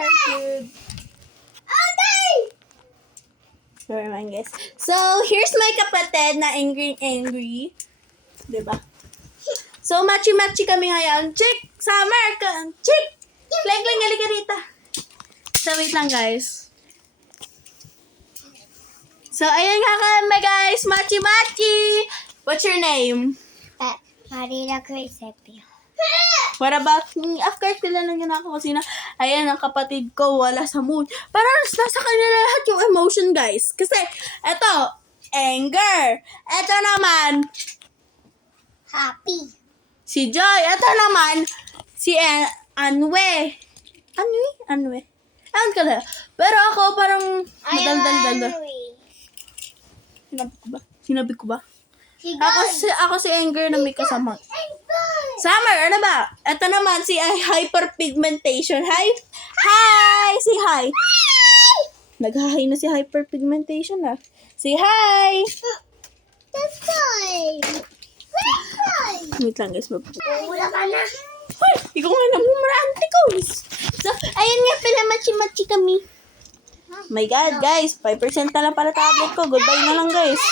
Good. Sorry man, guys. So, here's my kapatid na angry. Diba? So, matchy-matchy kami ngayon. Chick! Summer! Chick! Kling, halika rito. So, wait lang, guys. So, ayan nga kami, guys. Matchy-matchy! What's your name? Marina Cresepio. What about me? Of course, kilala niyo na ako kasi ayan, ang kapatid ko, wala sa mood. Parang nasa kanila lahat yung emotion, guys. Kasi, eto, anger. Eto naman, Happy. si Joy. Eto naman, si Anwe. Anwe. Ewan ka na. Pero ako parang madaldal-dal. Sinabi ko ba? Ako si Anger na may kasama. Summer, ano ba? Ito naman si hyperpigmentation. Hi! Say hi! Nag-hi na si hyperpigmentation ah. Say hi! That's fine. Wait lang guys. Wala ka na. Hoy! Ikaw nga namumurante ko. So, ayun nga pala, machi-machi kami. My God, guys. 5% na lang pala tablet ko. Goodbye na lang guys.